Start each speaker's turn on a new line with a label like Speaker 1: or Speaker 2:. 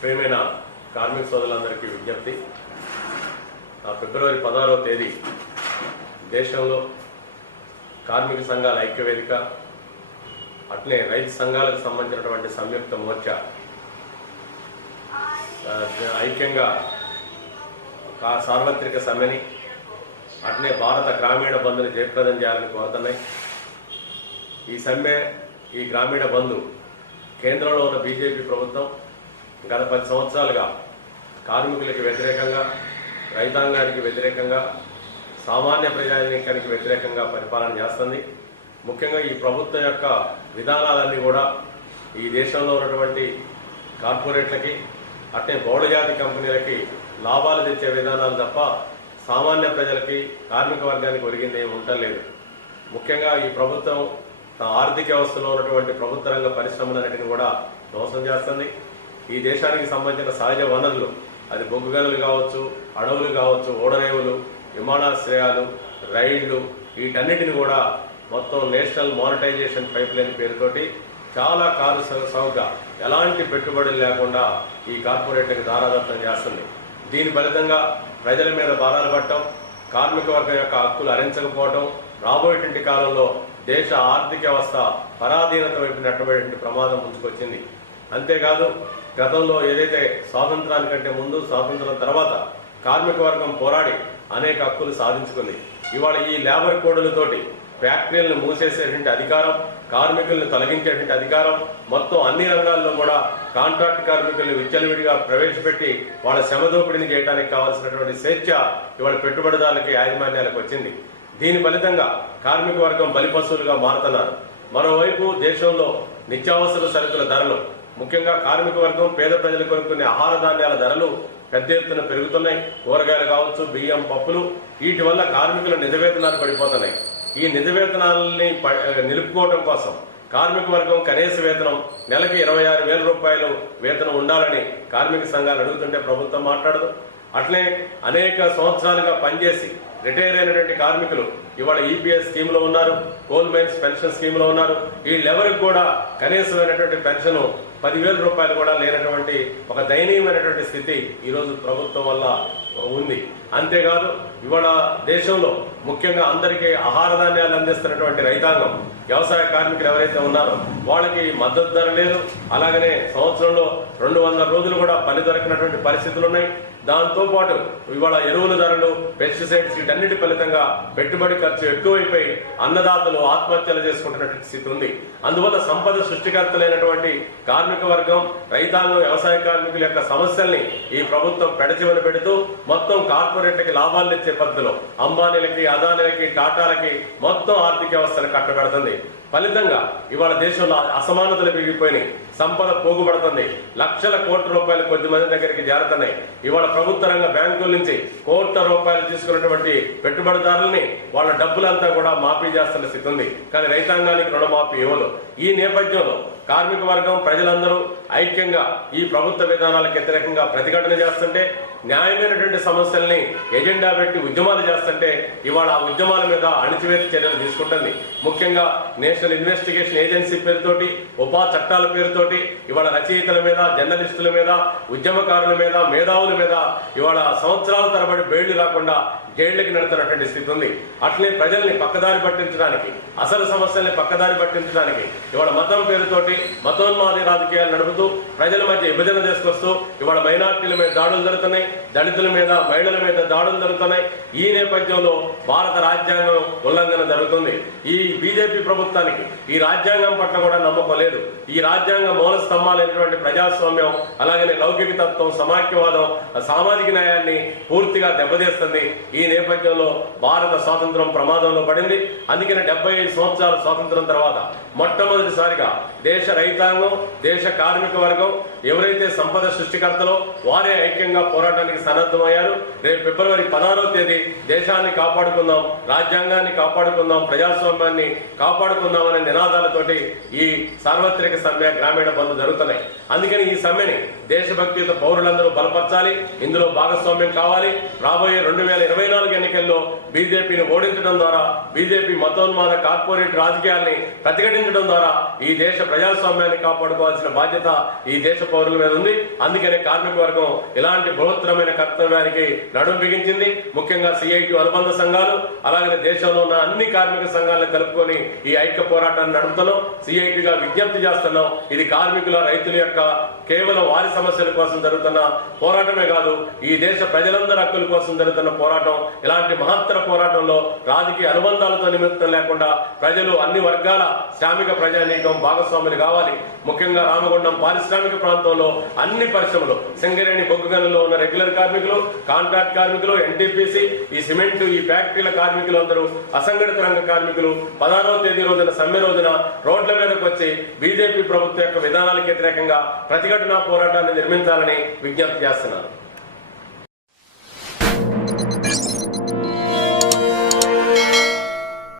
Speaker 1: ప్రేమైన కార్మిక సోదరులందరికీ విజ్ఞప్తి. ఆ ఫిబ్రవరి పదహారవ తేదీ దేశంలో కార్మిక సంఘాల ఐక్యవేదిక అట్లే రైతు సంఘాలకు సంబంధించినటువంటి సంయుక్త మోర్చా ఐక్యంగా సార్వత్రిక సమ్మెని అట్లే భారత గ్రామీణ బంధుని జయప్రదం చేయాలని కోరుతున్నాయి. ఈ సమ్మె ఈ గ్రామీణ బంధు కేంద్రంలో ఉన్న బీజేపీ ప్రభుత్వం గత పది సంవత్సరాలుగా కార్మికులకి వ్యతిరేకంగా రైతాంగానికి వ్యతిరేకంగా సామాన్య ప్రజానీకానికి వ్యతిరేకంగా పరిపాలన చేస్తుంది. ముఖ్యంగా ఈ ప్రభుత్వం యొక్క విధానాలన్నీ కూడా ఈ దేశంలో ఉన్నటువంటి కార్పొరేట్లకి అట్టే బౌళజాతి కంపెనీలకి లాభాలు తెచ్చే విధానాలు తప్ప సామాన్య ప్రజలకి కార్మిక వర్గానికి ఒరిగింది ఏమి ఉండలేదు ముఖ్యంగా ఈ ప్రభుత్వం తన ఆర్థిక వ్యవస్థలో ఉన్నటువంటి ప్రభుత్వ రంగ పరిశ్రమలన్నిటిని కూడా ధ్వంసం చేస్తుంది. ఈ దేశానికి సంబంధించిన సహజ వనరులు అది బొగ్గు గనులు కావచ్చు అడవులు కావచ్చు ఓడరేవులు విమానాశ్రయాలు రైళ్ళు వీటన్నిటిని కూడా మొత్తం నేషనల్ మానిటైజేషన్ పైప్ లైన్ పేరుతోటి చాలా కారు సౌగా ఎలాంటి పెట్టుబడులు లేకుండా ఈ కార్పొరేట్లకు దారాదత్తం చేస్తుంది. దీని ఫలితంగా ప్రజల మీద భారాలు పట్టడం కార్మిక వర్గం యొక్క హక్కులు హరించకపోవడం రాబోయేటువంటి కాలంలో దేశ ఆర్థిక వ్యవస్థ పరాధీనత వైపు నెట్టబడేటువంటి ప్రమాదం ముందుకొచ్చింది. అంతేకాదు గతంలో ఏదైతే స్వాతంత్రానికంటే ముందు స్వాతంత్రం తర్వాత కార్మిక వర్గం పోరాడి అనేక హక్కులు సాధించుకుంది. ఇవాళ ఈ లేబర్ కోడులతోటి ఫ్యాక్టరీలను మూసేసేటువంటి అధికారం కార్మికులను తొలగించేటువంటి అధికారం మొత్తం అన్ని రంగాల్లో కూడా కాంట్రాక్ట్ కార్మికులను విచ్చలవిడిగా ప్రవేశపెట్టి వాళ్ళ శ్రమదోపిడిని చేయడానికి కావాల్సినటువంటి స్వేచ్ఛ ఇవాళ పెట్టుబడిదారులకి యాజమాన్యాలకు వచ్చింది. దీని ఫలితంగా కార్మిక వర్గం బలిపశువులుగా మారుతున్నారు. మరోవైపు దేశంలో నిత్యావసర సరుకుల ధరలు ముఖ్యంగా కార్మిక వర్గం పేద ప్రజలు కొనుక్కునే ఆహార ధాన్యాల ధరలు పెద్ద ఎత్తున పెరుగుతున్నాయి. కూరగాయలు కావచ్చు బియ్యం పప్పులు వీటి వల్ల కార్మికుల నిజవేతనాలు పడిపోతున్నాయి. ఈ నిజ వేతనాలని ప- నిలుపుకోవడం కోసం కార్మిక వర్గం కనీస వేతనం నెలకి ఇరవై ఆరు వేల రూపాయలు వేతనం ఉండాలని కార్మిక సంఘాలు అడుగుతుంటే ప్రభుత్వం మాట్లాడదు. అట్లే అనేక సంవత్సరాలుగా పనిచేసి రిటైర్ అయినటువంటి కార్మికులు ఇవాళ ఈపీఎస్ స్కీమ్లో ఉన్నారు కోల్ మైన్స్ పెన్షన్ స్కీమ్లో ఉన్నారు. వీళ్ళెవరికి కూడా కనీసమైనటువంటి పెన్షన్ పదివేల రూపాయలు కూడా లేనటువంటి ఒక దయనీయమైనటువంటి స్థితి ఈ రోజు ప్రభుత్వం వల్ల ఉంది. అంతేకాదు ఇవాళ దేశంలో ముఖ్యంగా అందరికీ ఆహార ధాన్యాలు అందిస్తున్నటువంటి రైతాంగం వ్యవసాయ కార్మికులు ఎవరైతే ఉన్నారో వాళ్ళకి మద్దతు ధర లేదు. అలాగనే సంవత్సరంలో రెండు వందల రోజులు కూడా పని దొరికినటువంటి పరిస్థితులు ఉన్నాయి. దాంతోపాటు ఇవాళ ఎరువుల ధరలు పెస్టిసైడ్స్ వీటన్నిటి ఫలితంగా పెట్టుబడి ఖర్చు ఎక్కువైపోయి అన్నదాతలు ఆత్మహత్యలు చేసుకుంటున్నటువంటి స్థితి ఉంది. అందువల్ల సంపద సృష్టికర్తలైనటువంటి కార్మిక వర్గం రైతాంగం వ్యవసాయ కార్మికుల యొక్క సమస్యల్ని ఈ ప్రభుత్వం పెడచివన పెడుతూ మొత్తం కార్పొరేట్లకి లాభాలు ఇచ్చే పద్ధతిలో అంబానీలకి అదానీలకి టాటాలకి మొత్తం ఆర్థిక వ్యవస్థను కట్టబెడుతుంది. ఫలితంగా ఇవాళ దేశంలో అసమానతలు పెరిగిపోయినాయి. సంపద పోగుపడుతుంది. లక్షల కోట్ల రూపాయలు కొద్ది మంది దగ్గరికి చేరుతున్నాయి. ఇవాళ ప్రభుత్వ రంగ బ్యాంకుల నుంచి కోట్ల రూపాయలు తీసుకున్నటువంటి పెట్టుబడిదారుల్ని వాళ్ళ డబ్బులంతా కూడా మాఫీ చేస్తున్న స్థితి ఉంది. కానీ రైతాంగానికి రుణమాఫీ ఇవ్వదు. ఈ నేపథ్యంలో కార్మిక వర్గం ప్రజలందరూ ఐక్యంగా ఈ ప్రభుత్వ విధానాలకు వ్యతిరేకంగా ప్రతిఘటన చేస్తుంటే న్యాయమైనటువంటి సమస్యల్ని ఎజెండా పెట్టి ఉద్యమాలు చేస్తుంటే ఇవాళ ఆ ఉద్యమాల మీద అణిచివేత చర్యలు తీసుకుంటుంది. ముఖ్యంగా నేషనల్ ఇన్వెస్టిగేషన్ ఏజెన్సీ పేరుతోటి ఉపా చట్టాల పేరుతోటి ఇవాళ రచయితల మీద జర్నలిస్టుల మీద ఉద్యమకారుల మీద మేధావుల మీద ఇవాళ సంవత్సరాల తరబడి బెయిళ్ళు రాకుండా జైళ్ళకి నడుతున్నటువంటి స్థితి ఉంది. అట్లే ప్రజల్ని పక్కదారి పట్టించడానికి అసలు సమస్యల్ని పక్కదారి పట్టించడానికి ఇవాళ మతం పేరుతోటి మతోన్మాది రాజకీయాలు నడుపుతూ ప్రజల మధ్య విభజన తీసుకొస్తూ ఇవాళ మైనార్టీల మీద దాడులు జరుగుతున్నాయి. దళితుల మీద మహిళల మీద దాడులు జరుగుతున్నాయి. ఈ నేపథ్యంలో భారత రాజ్యాంగం ఉల్లంఘన జరుగుతుంది. ఈ బీజేపీ ప్రభుత్వానికి ఈ రాజ్యాంగం పట్ల కూడా నమ్మకం లేదు. ఈ రాజ్యాంగ మూల స్తంభాలైనటువంటి ప్రజాస్వామ్యం అలాగనే లౌకిక తత్వం సమాఖ్యవాదం సామాజిక న్యాయాన్ని పూర్తిగా దెబ్బతీస్తుంది. ఈ నేపథ్యంలో భారత స్వాతంత్రం ప్రమాదంలో పడింది. అందుకని డెబ్బై ఐదు సంవత్సరాల స్వాతంత్రం తర్వాత మొట్టమొదటిసారిగా దేశ రైతాంగం దేశ కార్మిక వర్గం ఎవరైతే సంపద సృష్టికర్తలో వారే ఐక్యంగా పోరాటానికి సన్నద్ధమయ్యారు. రేపు ఫిబ్రవరి పదహారో తేదీ దేశాన్ని కాపాడుకుందాం రాజ్యాంగాన్ని కాపాడుకుందాం ప్రజాస్వామ్యాన్ని కాపాడుకుందాం అనే నినాదాలతోటి ఈ సార్వత్రిక సమ్మె గ్రామీణ బంధు జరుగుతున్నాయి. అందుకని ఈ సమ్మెని దేశభక్తియుత పౌరులందరూ బలపరచాలి. ఇందులో భాగస్వామ్యం కావాలి. రాబోయే రెండు వేల ఇరవై నాలుగు ఎన్నికల్లో బీజేపీని ఓడించడం ద్వారా బీజేపీ మతోన్మాద కార్పొరేట్ రాజకీయాల్ని ప్రతిఘటించడం ద్వారా ఈ దేశ ప్రజాస్వామ్యాన్ని కాపాడుకోవాల్సిన బాధ్యత ఈ దేశ పౌరుల మీద ఉంది. అందుకనే కార్మిక వర్గం ఇలాంటి బృహత్తరమైన కర్తవ్యానికి నడుం బిగించింది. ముఖ్యంగా సిఐటి అనుబంధ సంఘాలు అలాగే దేశంలో ఉన్న అన్ని కార్మిక సంఘాలను కలుపుకొని ఈ ఐక్య పోరాటాన్ని నడుపుతున్నాం. సిఐటిగా విజ్ఞప్తి చేస్తున్నాం. ఇది కార్మికుల రైతుల యొక్క కేవలం వారి సమస్యల కోసం జరుగుతున్న పోరాటమే కాదు ఈ దేశ ప్రజలందరి హక్కుల కోసం జరుగుతున్న పోరాటం ఇలాంటి మహత్తర పోరాటంలో రాజకీయ అనుబంధాలతో నిమిత్తం లేకుండా ప్రజలు అన్ని వర్గాల శ్రామిక ప్రజానీకం భాగస్వాములు కావాలి. ముఖ్యంగా రామగుండం పారిశ్రామిక ప్రాంతంలో అన్ని పరిశ్రమలు సింగరేణి బొగ్గు గనుల్లో ఉన్న రెగ్యులర్ కార్మికులు కాంట్రాక్ట్ కార్మికులు ఎన్టీపీసీ ఈ సిమెంట్ ఈ ఫ్యాక్టరీల కార్మికులు అందరూ అసంఘటిత రంగ కార్మికులు. పదహారవ తేదీ రోజున సమ్మె రోజున రోడ్ల మీదకు వచ్చి బీజేపీ ప్రభుత్వం యొక్క విధానాలకు వ్యతిరేకంగా ప్రతిఘటన పోరాటాన్ని నిర్మించాలని విజ్ఞప్తి చేస్తున్నారు.